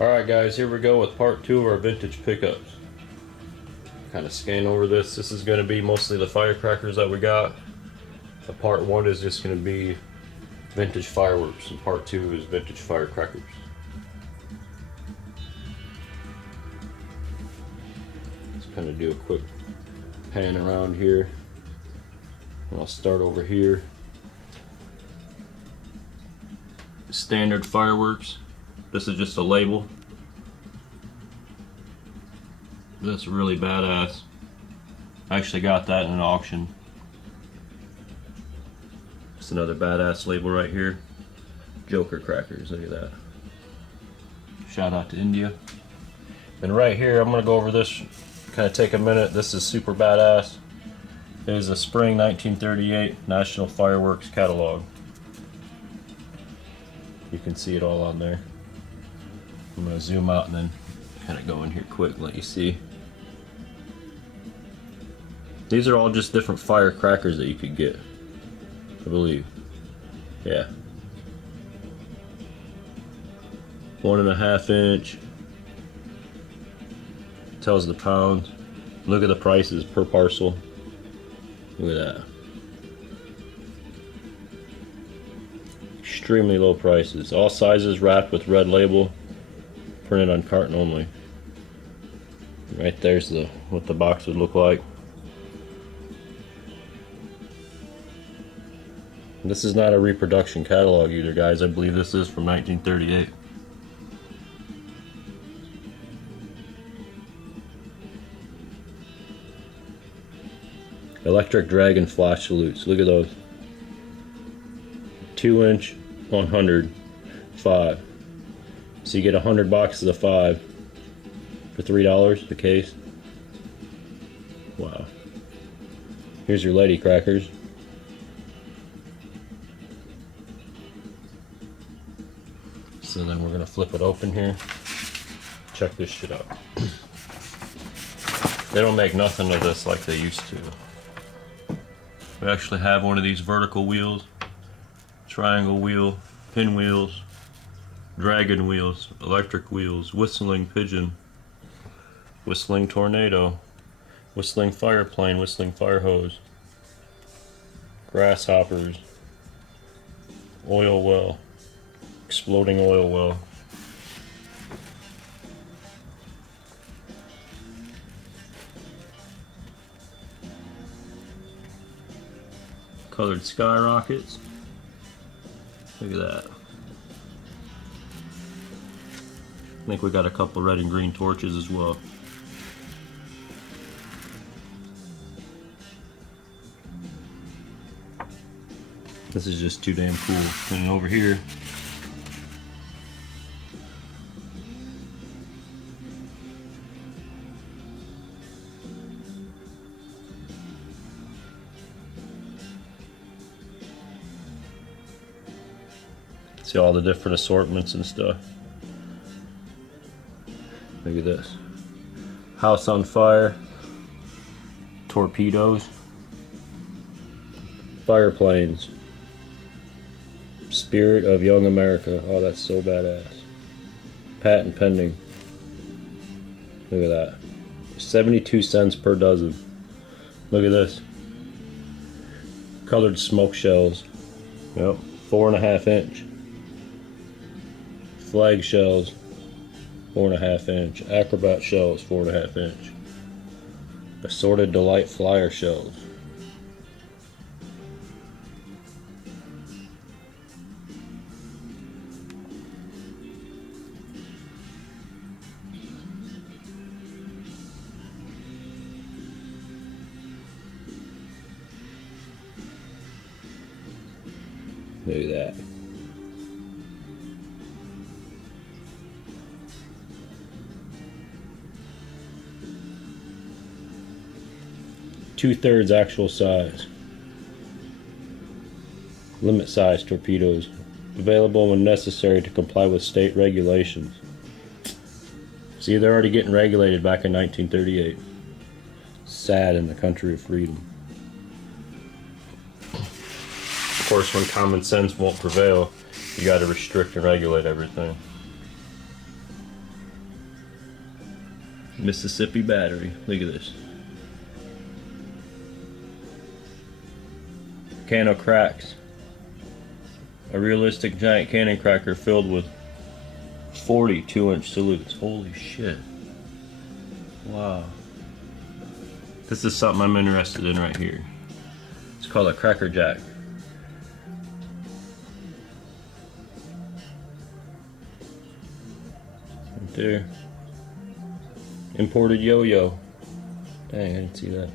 Alright guys, here we go with part 2 of our vintage pickups. Kind of scan over this. This is going to be mostly the firecrackers that we got. The part 1 is just going to be vintage fireworks, and part 2 is vintage firecrackers. Let's kind of do a quick pan around here. And I'll start over here. Standard fireworks. This is just a label. That's really badass. I actually got that in an auction. Just another badass label right here. Joker crackers, look at that. Shout out to India. And right here, I'm gonna go over this, kind of take a minute. This is super badass. It is a spring 1938 National Fireworks Catalog. You can see it all on there. I'm going to zoom out and then kind of go in here quick and let you see. These are all just different firecrackers that you could get, I believe. Yeah. 1.5 inch. Tells the pounds. Look at the prices per parcel. Look at that. Extremely low prices. All sizes wrapped with red label. Printed on carton only. Right there's what the box would look like. This is not a reproduction catalog either, guys. I believe this is from 1938. Electric Dragon flash salutes. Look at those. 2 inch 100 5. So you get 100 boxes of 5 for $3 the case. Wow. Here's your lady crackers. So then we're gonna flip it open here. Check this shit out. They don't make nothing of this like they used to. We actually have one of these vertical wheels, triangle wheel, pinwheels, dragon wheels, electric wheels, whistling pigeon, whistling tornado, whistling fire plane, whistling fire hose, grasshoppers, oil well, exploding oil well. Colored skyrockets. Look at that. I think we got a couple red and green torches as well. This is just too damn cool. And over here, see all the different assortments and stuff. Look at this. House on fire. Torpedoes. Fire planes. Spirit of Young America. Oh, that's so badass. Patent pending. Look at that. 72 cents per dozen. Look at this. Colored smoke shells. Yep. 4.5 inch. Flag shells. 4.5 inch. Acrobat shells, 4.5 inch. Assorted Delight flyer shells. Look at that. Two-thirds actual size. Limit size torpedoes. Available when necessary to comply with state regulations. See, they're already getting regulated back in 1938. Sad in the country of freedom. Of course, when common sense won't prevail, you got to restrict and regulate everything. Mississippi battery. Look at this. Can of cracks. A realistic giant cannon cracker filled with 40 2-inch salutes. Holy shit. Wow. This is something I'm interested in right here. It's called a Cracker Jack. Right there. Imported yo-yo. Dang, I didn't see that.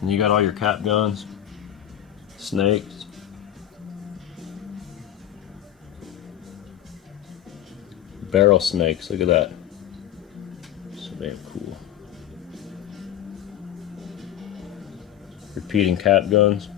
And you got all your cap guns, snakes. Barrel snakes, look at that. So damn cool. Repeating cap guns.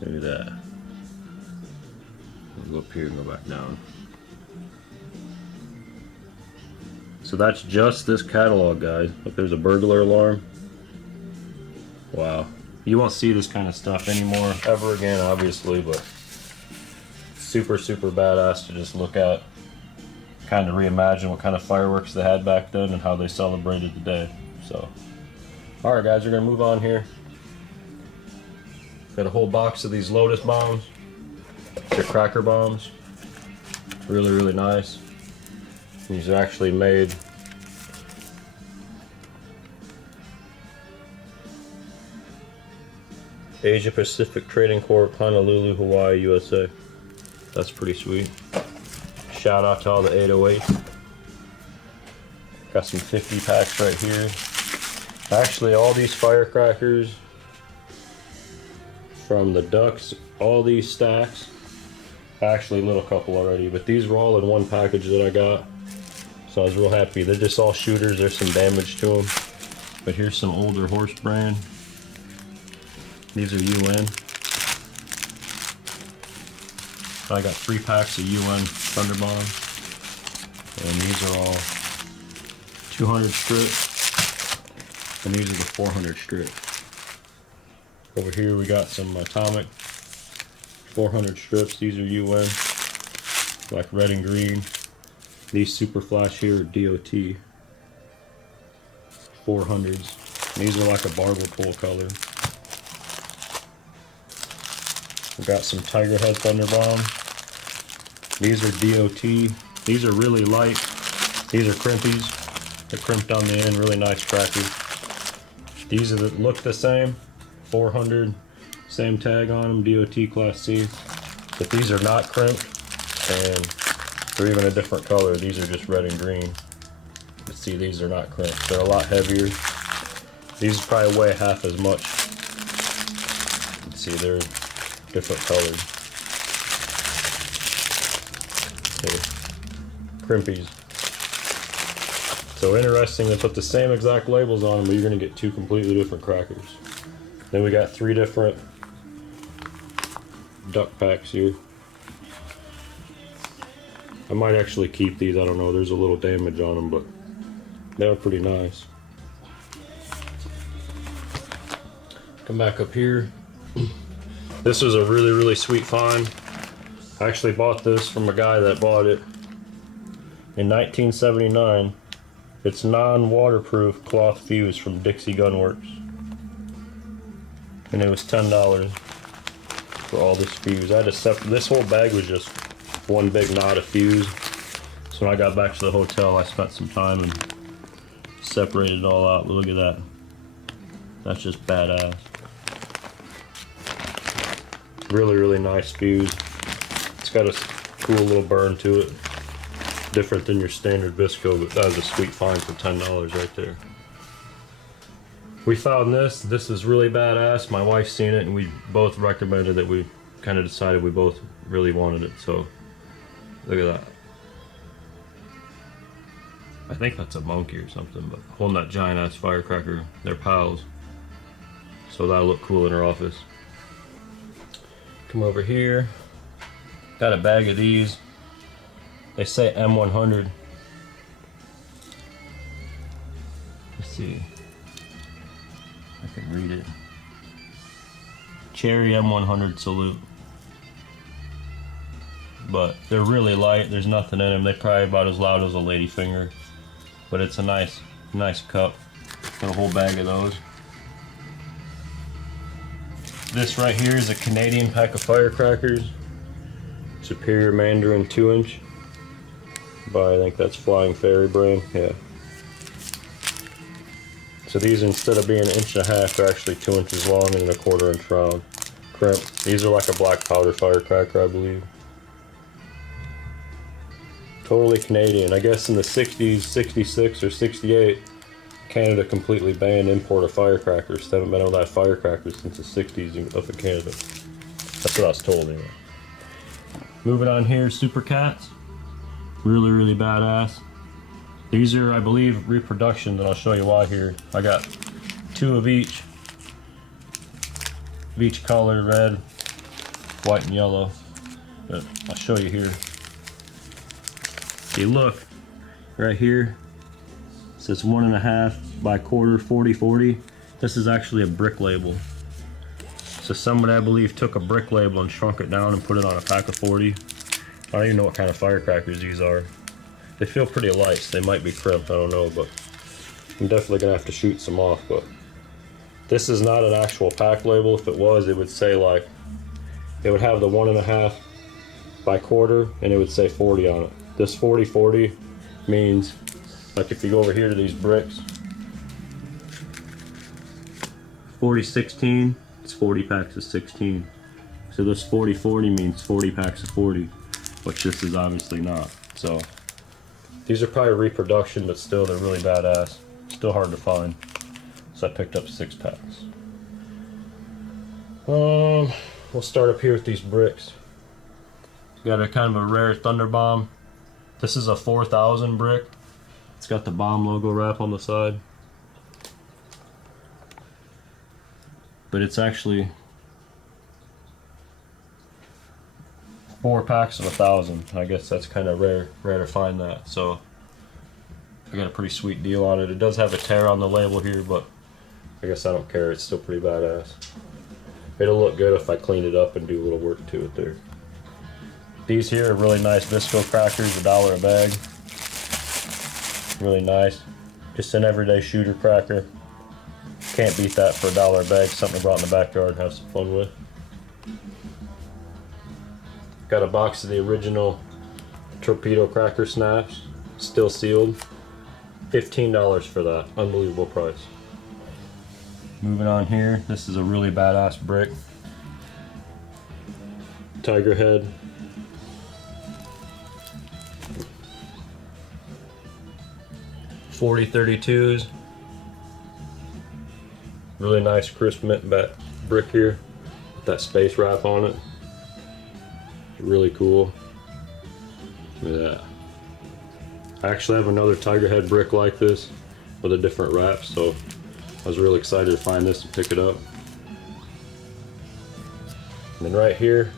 Look at that. We'll go up here and go back down. So that's just this catalog, guys. Look, there's a burglar alarm. Wow. You won't see this kind of stuff anymore ever again, obviously, but super, super badass to just look at. Kind of reimagine what kind of fireworks they had back then and how they celebrated the day. So, alright guys, we're going to move on here. Got a whole box of these Lotus bombs. They're cracker bombs. Really, really nice. These are actually made Asia Pacific Trading Corp, Honolulu, Hawaii, USA. That's pretty sweet. Shout out to all the 808s. Got some 50 packs right here. Actually, all these firecrackers from the ducks, all these stacks. I actually lit a couple already, but these were all in one package that I got. So I was real happy. They're just all shooters. There's some damage to them. But here's some older horse brand. These are UN. I got 3 packs of UN Thunderbomb. And these are all 200 strip. And these are the 400 strip. Over here we got some atomic 400 strips. These are UN. Like red and green. These super flash here are DOT 400s. These are like a barber pole color. We got some Tiger Head Thunderbomb. These are DOT. These are really light. These are crimpies. They're crimped on the end. Really nice crackers. These are that look the same. 400. Same tag on them. DOT Class C. But these are not crimped. And they're even a different color. These are just red and green. But see, these are not crimped. They're a lot heavier. These probably weigh half as much. You can see they're different colors. Okay. Crimpies. So interesting, they put the same exact labels on them, but you're going to get 2 completely different crackers. Then we got 3 different duck packs here. I might actually keep these, I don't know, there's a little damage on them, but they were pretty nice. Come back up here. This was a really, really sweet find. I actually bought this from a guy that bought it in 1979. It's non-waterproof cloth fuse from Dixie Gun Works. And it was $10 for all this fuse. I had to separate, this whole bag was just one big knot of fuse. So when I got back to the hotel, I spent some time and separated it all out. But look at that. That's just badass. Really, really nice fuse. It's got a cool little burn to it. Different than your standard Visco, but that was a sweet find for $10 right there. We found this. This is really badass. My wife's seen it and we both recommended it. We kind of decided we both really wanted it. So look at that. I think that's a monkey or something, but holding that giant ass firecracker. They're pals. So that'll look cool in her office. Come over here. Got a bag of these. They say M100. Let's see. I can read it. Cherry M100 salute. but they're really light. There's nothing in them. They're probably about as loud as a ladyfinger, but it's a nice cup. Got a whole bag of those. This right here is a Canadian pack of Firecrackers. Superior Mandarin 2-inch. By, I think that's Flying Fairy brand. Yeah. So these, instead of being 1.5 inches, they're actually 2 inches long and a 1/4 inch round. Crimp. These are like a black powder firecracker, I believe. Totally Canadian. I guess in the 60s, 66 or 68, Canada completely banned import of firecrackers. They haven't been able to have firecrackers since the 60s up in Canada. That's what I was told anyway. Moving on here, Super Cats. Really badass. These are, I believe, reproductions, and I'll show you why here. I got 2 of each color, red, white, and yellow. But I'll show you here. If you look right here, it says 1.5 by 1/4, 40/40. This is actually a brick label. So somebody, I believe, took a brick label and shrunk it down and put it on a pack of 40. I don't even know what kind of firecrackers these are. They feel pretty light, so they might be crimped, I don't know, but I'm definitely gonna have to shoot some off. But this is not an actual pack label. If it was, it would say, like, it would have the 1.5 by 1/4 and it would say 40 on it. This 40/40 means, like, if you go over here to these bricks, 40/16, it's 40 packs of 16. So this 40/40 means 40 packs of 40, which this is obviously not. So these are probably reproduction, but still, they're really badass. Still hard to find. So I picked up 6 packs. We'll start up here with these bricks. Got a kind of a rare Thunderbomb. This is a 4000 brick. It's got the bomb logo wrap on the side. But it's actually 4 packs of 1,000. I guess that's kind of rare to find that. So I got a pretty sweet deal on it. It does have a tear on the label here, but I guess I don't care. It's still pretty badass. It'll look good if I clean it up and do a little work to it there. These here are really nice Visco crackers, $1 a bag. Really nice. Just an everyday shooter cracker. Can't beat that for $1 a bag. Something to go out in the backyard and have some fun with. Got a box of the original torpedo cracker snaps, still sealed. $15 for that. Unbelievable price. Moving on here, this is a really badass brick. Tiger head. .40-32s. Really nice crisp mint back brick here with that space wrap on it. Really cool. Look at that. I actually have another tiger head brick like this with a different wrap, so I was really excited to find this and pick it up. And then right here,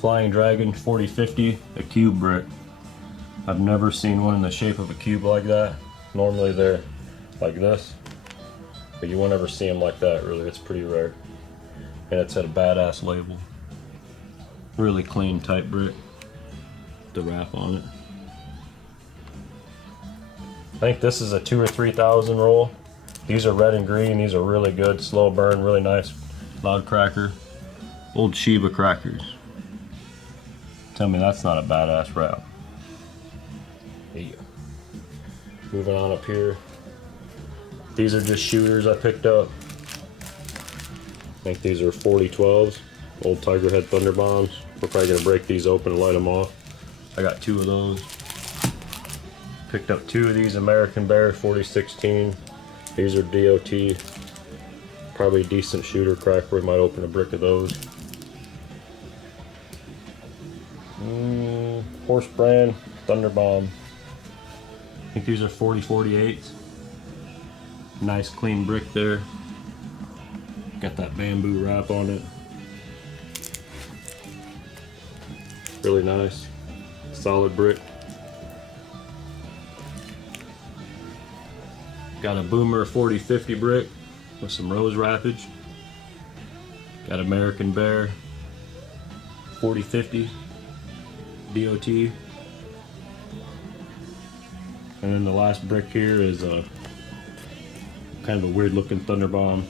Flying Dragon 4050, a cube brick. I've never seen one in the shape of a cube like that. Normally they're like this, but you won't ever see them like that, really. It's pretty rare. And it's at a badass label. Really clean, tight brick. The wrap on it. I think this is a 2,000 or 3,000 roll. These are red and green. These are really good, slow burn, really nice, loud cracker. Old Shiba crackers. Tell me that's not a badass wrap. Yeah. Moving on up here. These are just shooters I picked up. I think these are 40-12s. Old Tiger Head Thunderbombs. We're probably gonna break these open and light them off. I got 2 of those. Picked up 2 of these American Bear 4016. These are DOT. Probably a decent shooter cracker. We might open a brick of those. Horse brand Thunderbomb. I think these are 40-48s. Nice clean brick there. Got that bamboo wrap on it. Really nice. Solid brick. Got a Boomer 40-50 brick with some rose wrappage. Got American Bear 40-50. DOT. And then the last brick here is a kind of a weird looking Thunderbomb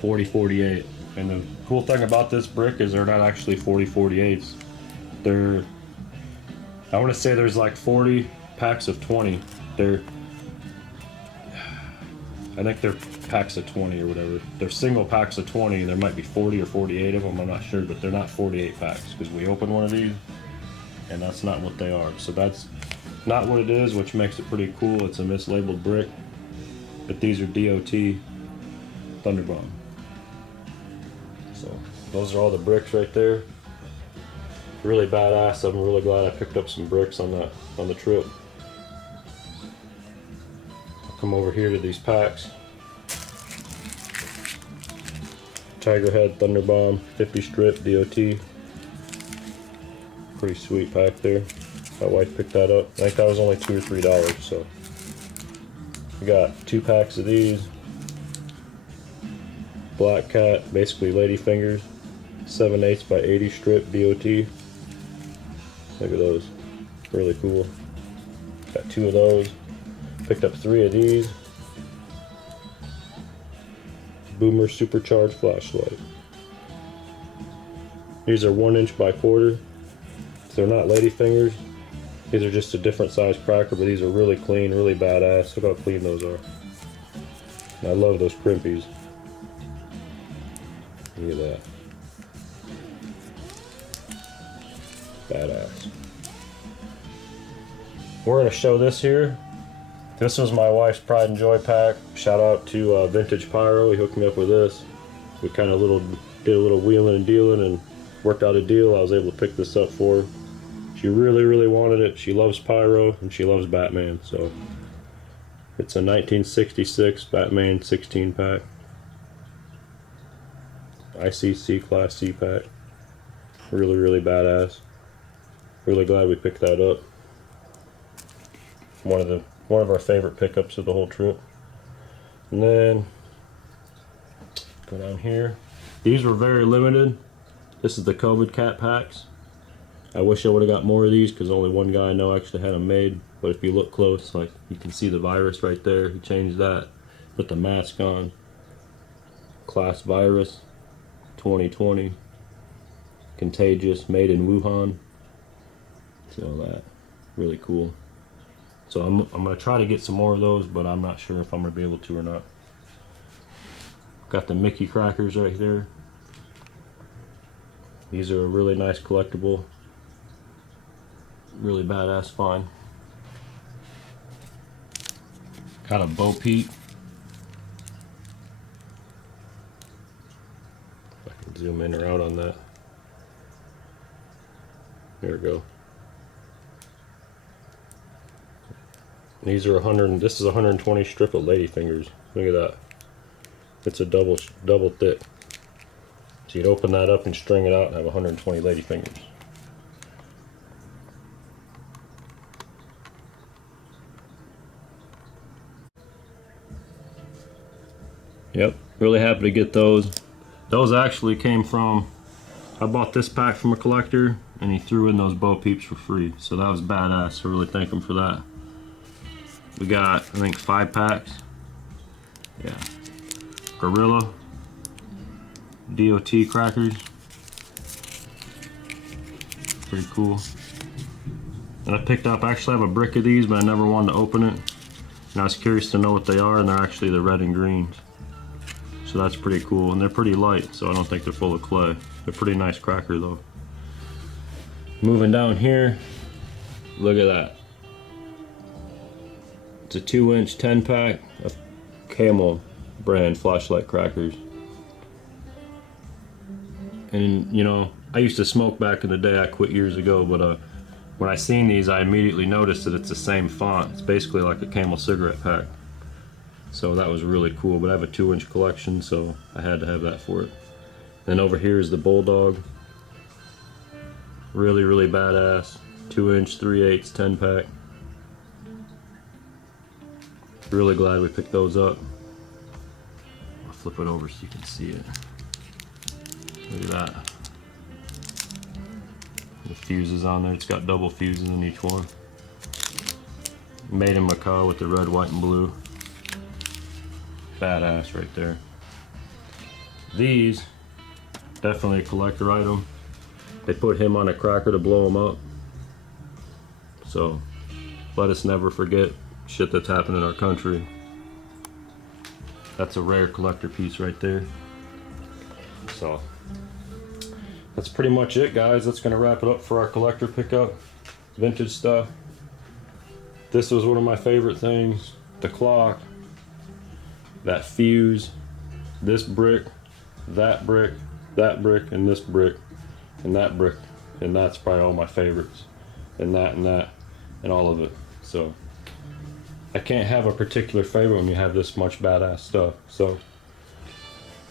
4048. And the cool thing about this brick is they're not actually 4048s. They're, I want to say there's like 40 packs of 20. I think they're packs of 20 or whatever. They're single packs of 20. There might be 40 or 48 of them, I'm not sure, but they're not 48 packs because we opened one of these and that's not what they are. So that's not what it is, which makes it pretty cool. It's a mislabeled brick, but these are DOT Thunderbomb. So those are all the bricks right there. Really badass. I'm really glad I picked up some bricks on the trip. I'll come over here to these packs. Tiger Head Thunderbomb 50 strip DOT. Pretty sweet pack there. My wife picked that up. I think that was only $2 or $3. So we got 2 packs of these. Black Cat, basically lady fingers, 7/8 by 80 strip DOT. Look at those, really cool. Got 2 of those. Picked up 3 of these. Boomer Supercharged flashlight. These are 1" by 1/4. So they're not lady fingers. These are just a different size cracker, but these are really clean, really badass. Look how clean those are. And I love those crimpies. Look at that. Badass. We're going to show this here. This was my wife's pride and joy pack. Shout out to Vintage Pyro. He hooked me up with this. We kind of did a little wheeling and dealing and worked out a deal. I was able to pick this up for her. She really wanted it. She loves Pyro and she loves Batman. So it's a 1966 Batman 16 pack. ICC Class C pack. Really badass. Really glad we picked that up. One of our favorite pickups of the whole trip. And then go down here. These were very limited. This is the Coveted Cat Packs. I wish I would have got more of these because only one guy I know actually had them made. But if you look close, like you can see the virus right there. He changed that. Put the mask on. Class virus 2020. Contagious, made in Wuhan. See all that. Really cool. So I'm going to try to get some more of those, but I'm not sure if I'm going to be able to or not. Got the Mickey crackers right there. These are a really nice collectible. Really badass find. Got a Bo Peep. If I can zoom in or out on that. There we go. These are 100. This is 120 strip of lady fingers. Look at that. It's a double thick. So you'd open that up and string it out and have 120 lady fingers. Yep, really happy to get those. Those actually came from, I bought this pack from a collector and he threw in those Bo Peeps for free. So that was badass, so really thank him for that. We got, I think, 5 packs. Yeah. Gorilla. DOT crackers. Pretty cool. And I picked up, actually I have a brick of these, but I never wanted to open it. And I was curious to know what they are, and they're actually the red and greens. So that's pretty cool. And they're pretty light, so I don't think they're full of clay. They're pretty nice cracker though. Moving down here, look at that. It's a 2" 10 pack of Camel brand flashlight crackers. And you know, I used to smoke back in the day. I quit years ago, but when I seen these, I immediately noticed that it's the same font. It's basically like a Camel cigarette pack. So that was really cool. But I have a 2" collection, so I had to have that for it. Then over here is the Bulldog. Really badass. 2" 3/8 10 pack. Really glad we picked those up. I'll flip it over so you can see it. Look at that. The fuses on there, it's got double fuses in each one. Made in Macau with the red, white, and blue. Badass right there. These, definitely a collector item. They put him on a cracker to blow him up. So, let us never forget shit that's happened in our country. That's a rare collector piece right there. So, that's pretty much it, guys. That's gonna wrap it up for our collector pickup. Vintage stuff. This was one of my favorite things. The clock, that fuse, this brick, that brick, and this brick, and that brick. And that's probably all my favorites. And that, and all of it. So, I can't have a particular favorite when you have this much badass stuff. So,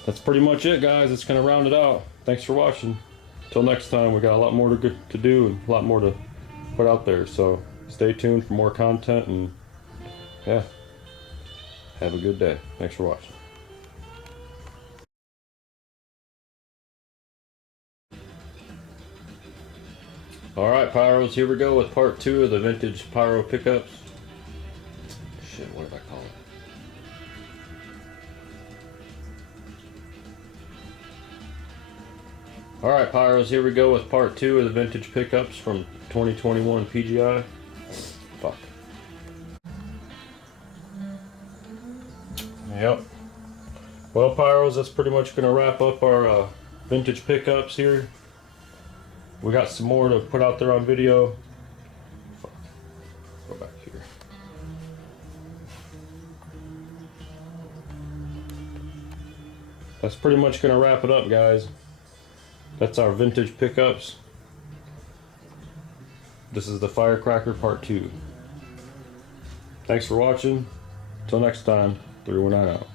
that's pretty much it, guys. It's gonna round it out. Thanks for watching. Till next time, we got a lot more to do and a lot more to put out there. So stay tuned for more content, and yeah, have a good day. Thanks for watching. Alright, Pyros, here we go with part 2 of the vintage Pyro pickups. Shit, what did I call it? Alright, Pyros, here we go with part 2 of the vintage pickups from 2021 PGI. Fuck. Yep. Well, Pyros, that's pretty much going to wrap up our vintage pickups here. We got some more to put out there on video. Fuck. Go back here. That's pretty much going to wrap it up, guys. That's our vintage pickups. This is the Firecracker part 2. Thanks for watching. Till next time, 319 out.